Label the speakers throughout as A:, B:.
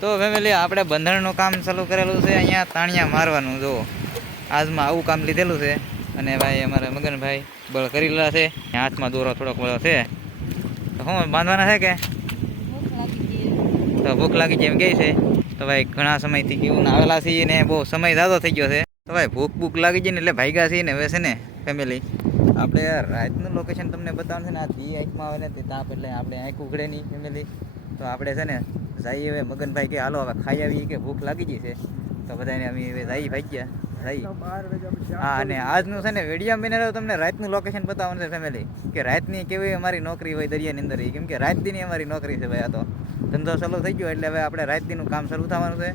A: તો ફેમિલી આપણે બંધણનું કામ ચાલુ કરેલું છે, અહીંયા તાણિયા મારવાનું જો આજમાં આવું કામ લીધેલું છે અને ભાઈ અમારા મગનભાઈ બળ કરી લેલા છે. હાથમાં દોરો થોડોક બળો છે. તો શું બાંધવાના છે કે? તો ભૂખ લાગી એમ કહે છે. તો ભાઈ ઘણા સમયથી કેવું આવેલા છીએ ને બહુ સમય ઝાઝો થઈ ગયો છે. તો ભાઈ ભૂખ ભૂખ લાગી જાય ને એટલે ભાગ્યા છીએ ને હવે ને ફેમિલી આપણે રાતનું લોકેશન તમને બતાવવાનું છે ને, આ ધી આંખમાં આવે ને તે તાપ એટલે આપણે આંખ ઉઘડે નહીં ફેમિલી તો આપણે છે ને જઈએ હવે મગનભાઈ કે હાલો હવે ખાઈ આવીએ કે ભૂખ લાગી ગઈ છે. તો બધાને અમે હવે જઈ ગયા જઈ હા અને આજનું છે ને વીડિયો બને તમને રાતનું લોકેશન બતાવવાનું છે ફેમિલી કે રાતની કેવી અમારી નોકરી હોય દરિયાની અંદર. કેમ કે રાત દીની અમારી નોકરી છે ભાઈ આ તો. ધંધો ચાલુ થઈ ગયો એટલે હવે આપણે રાત દીનું કામ શરૂ થવાનું છે.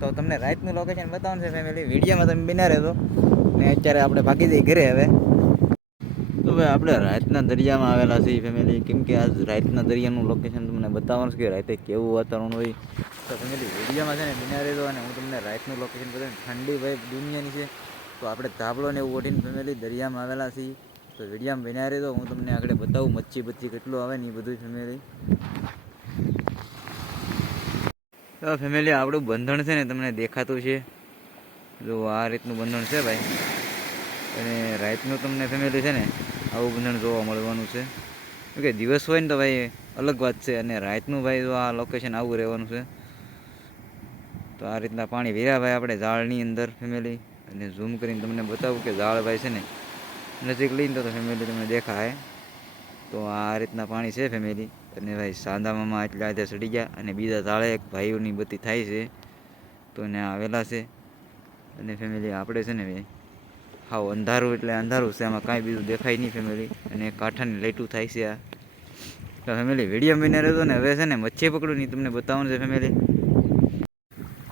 A: તો તમને રાતનું લોકેશન બતાવવાનું છે ફેમિલી વિડીયોમાં તમે બિના રહેજો. ને અત્યારે આપણે ભાગી જઈએ ઘરે હવે. ભાઈ આપણે રાતના દરિયામાં આવેલા છીએ ફેમિલી કેમ કે આજ રાતના દરિયાનું લોકેશન તમને બતાવવાનું છે કે રાતે કેવું વાતાવરણ હોય. તો ફેમિલી વિડીયોમાં છે ને બિના દો અને હું તમને રાતનું લોકેશન બતાવીશ. ઠંડી ભાઈ દુનિયાની છે. તો આપણે ધાબળો ને એવું ઓઢીને ફેમિલી દરિયામાં આવેલા છીએ. તો વિડીયામાં બિના દો હું તમને આગળ બતાવું મચ્છી બચ્ચી કેટલું આવે ને એ બધું ફેમિલી તો ફેમિલી આપણું બંધણ છે ને તમને દેખાતું છે. જો આ રીતનું બંધણ છે ભાઈ. અને રાતનું તમને ફેમિલી છે ને આવું બંધણ જોવા મળવાનું છે. કે દિવસ હોય ને તો ભાઈ અલગ વાત છે અને રાતનું ભાઈ જો આ લોકેશન આવું રહેવાનું છે. તો આ રીતના પાણી વેર્યા ભાઈ આપણે ઝાડની અંદર ફેમિલી અને ઝૂમ કરીને તમને બતાવું કે ઝાડ ભાઈ છે ને નજીક લઈને તો ફેમિલી તમને દેખાય. તો આ રીતના પાણી છે ફેમિલી અને ભાઈ સાંદામામાં એટલા આજે ચડી ગયા અને બીજા ઝાડે એક ભાઈઓની બધી થાય છે. તો એને આવેલા છે અને ફેમિલી આપણે છે ને ભાઈ હાવ અંધારું એટલે અંધારું છે, આમાં કાંઈ બીજું દેખાય નહીં ફેમિલી અને કાંઠાની લાઈટું થાય છે આ. તો ફેમિલી વીડિયો મહિને રહેતો ને. હવે છે ને મચ્છી પકડું નહીં, તમને બતાવવાનું છે ફેમિલી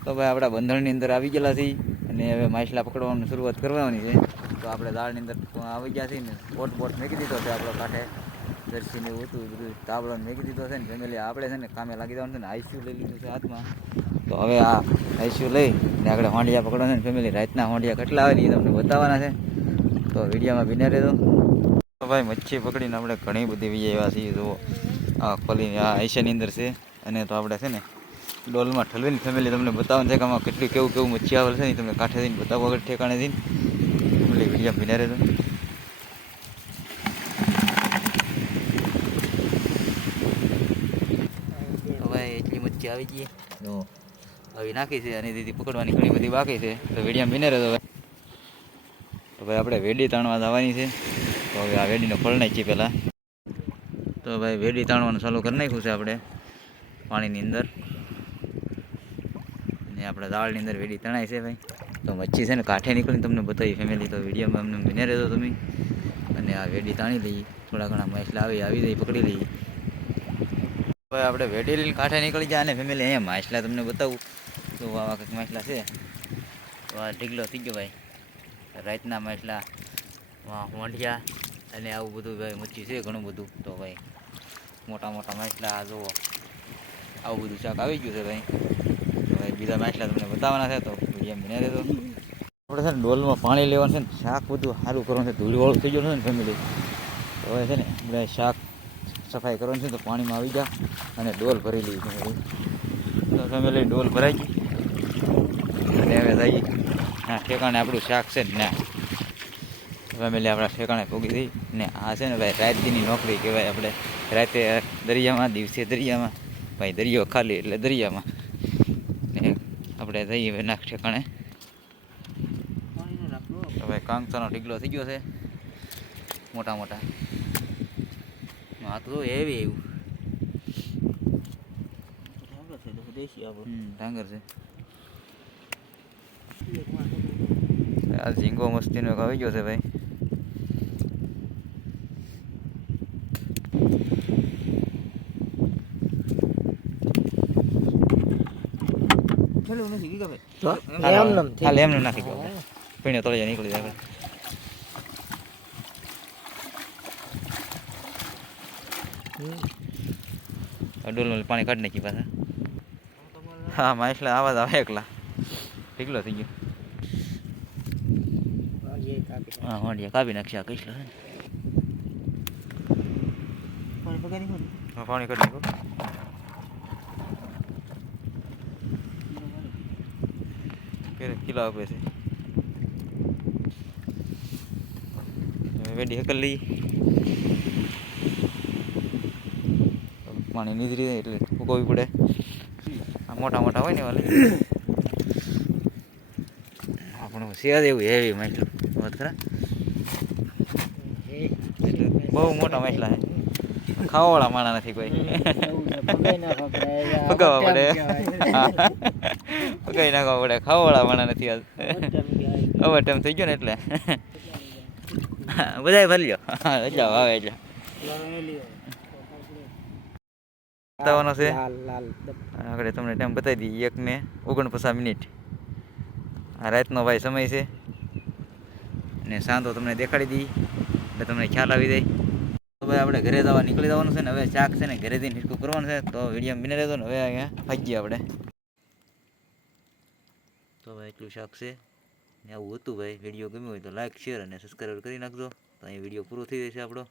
A: તો ભાઈ આપણા બંધણની અંદર આવી ગયેલા છીએ અને હવે માછલા પકડવાની શરૂઆત કરવાની છે. તો આપણે દાળની અંદર આવી ગયા છીએ ને બોટ બોટ મૂકી દીધો છે આપણો કાંઠે. જર્સીને એવું હતું, બધું તાવડો મેકી દીધો છે ને ફેમિલી આપણે છે ને કામે લાગી જવાનું છે ને આઈસ્યુ લઈ લીધું છે હાથમાં. તો હવે આ આઈસ્યુ લઈ ને આપણે હોંડિયા પકડવાનું છે ને ફેમિલી રાતના હોંડિયા કેટલા આવે ને એ તમને બતાવવાના છે. તો વિડીયોમાં બિના રહેજો. તો ભાઈ, મચ્છી પકડીને આપણે ઘણી બધી વી એવા છીએ, જુઓ. આ ખોલીને આ આઈશાની અંદર છે. અને તો આપણે છે ને ડોલમાં ઠલવીને ફેમિલી તમને બતાવવાનું છે કે આમાં કેટલું, કેવું કેવું મચ્છી આવેલ છે ને તમને કાંઠે જઈને બતાવો આગળ ઠેકાણે જઈને. ફેમિલી વિડીયા બિના રહેજો તો ભાઈ મચ્છી આવી જઈએ તો આવી નાખી છે અને દીદી પકડવાની ઘણી બધી બાકી છે. તો વેડિયા બિને રહેતો હવે. તો ભાઈ આપણે વેડી તાણવા જવાની છે. તો હવે આ વેડીનો ફળ નાખીએ પહેલાં. તો ભાઈ વેડી તાણવાનું ચાલુ કરી નાખ્યું છે આપણે પાણીની અંદર. અને આપણે દાળની અંદર વેડી તણાય છે ભાઈ. તો મચ્છી છે ને કાંઠે નીકળીને તમને બતાવી ફેમિલી તો વિડીયોમાં અમને બિને રહેતો તમે. અને આ વેડી તાણી લઈએ થોડા ઘણા મસલા આવી આવી જઈ પકડી લઈએ હવે આપણે વેડી લઈને કાંઠે નીકળી જાય અને ફેમિલી અહીંયા માછલા તમને બતાવું. તો આવા કંઈક માછલા છે. તો આ ઢીગલો થઈ ગયો ભાઈ. રાતના માછલા વા મોઢિયા અને આવું બધું ભાઈ મચ્છી છે ઘણું બધું. તો ભાઈ, મોટા મોટા માછલા, આ જુઓ. આવું બધું શાક આવી ગયું છે ભાઈ. તો ભાઈ બીજા માછલા તમને બતાવવાના છે તો એમ બને દેતો આપણે છે ને ડોલમાં પાણી લેવાનું છે ને, શાક બધું સારું કરવાનું છે. ધૂળવાળું થઈ ગયું છે ને ફેમિલી તો હવે છે ને, આપણે શાક સફાઈ કરવાની છે તો પાણીમાં આવી જા અને ડોલ ભરી ફેમિલી તો ફેમિલી ડોલ ભરાઈ ગઈ. અને હવે જઈએ. ના ઠેકાણે આપણું શાક છે ને ફેમિલી આપણા ઠેકાણે પૂગી દઈ ને આ છે ને ભાઈ રાતની નોકરી કહેવાય આપણે. રાતે દરિયામાં, દિવસે દરિયામાં. ભાઈ દરિયો ખાલી એટલે દરિયામાં. ને આપણે જઈએ હવે નાખ ઠેકાણે. ભાઈ કાંકતાનો ઢીગલો થઈ ગયો છે. મોટા મોટા. આ તો હેવી એવું. હમ ડાંગર છે. આ ઝીંગો મસ્તીનો આવી ગયો છે ભાઈ. હાલ એમને નાખી ગયો પીણે તળે નીકળી જાય આ પાણી કાઢી નાખી પાછા. હા, માછલા આવાજ આવે એકલા. ઢીકલો થઈ ગયો. હા વાંડિયા કાપી નાખશે, આ હા, પાણી કાઢી નાખો. કિલો આપે છે. વેડી હકલ લઈ પાણી નીતરી જાય એટલે ફૂકવવી પડે આ મોટા મોટા હોય ને વાલી આપણે સેજ એવું હેવી માછલું વાત ખરા એટલે બહુ મોટા માછલા છે ખાવાવાળા માણા નથી કોઈ ફગાવવા પડે પગાવી નાખવા પડે ખાવાવાળા માણા નથી આજ ઓવર ટાઈમ થઈ ગયો ને એટલે બધાય ભરી લ્યો રજા આવે એટલા બતાવવાનો છે? આપણે તમને ટાઈમ બતાવી દઈએ. એક ને ઓગણપચાસ મિનિટ. આ રાતનો ભાઈ સમય છે. અને સાંતો તમને દેખાડી દઈએ. એટલે તમને ખ્યાલ આવી જાય. તો ભાઈ આપણે ઘરે જવા નીકળી જવાનું છે ને હવે શાક છે ને ઘરે જઈને હિરકું કરવાનું છે. તો વીડિયો બિને રહેતો ને હવે અહીંયા ભાગીએ આપણે. તો ભાઈ એટલું શાક છે. ને આવું હતું ભાઈ. વીડિયો ગમ્યો હોય તો લાઈક શેર અને સબસ્ક્રાઈબ કરી નાખજો. તો અહીં વીડિયો પૂરો થઈ જશે આપણો.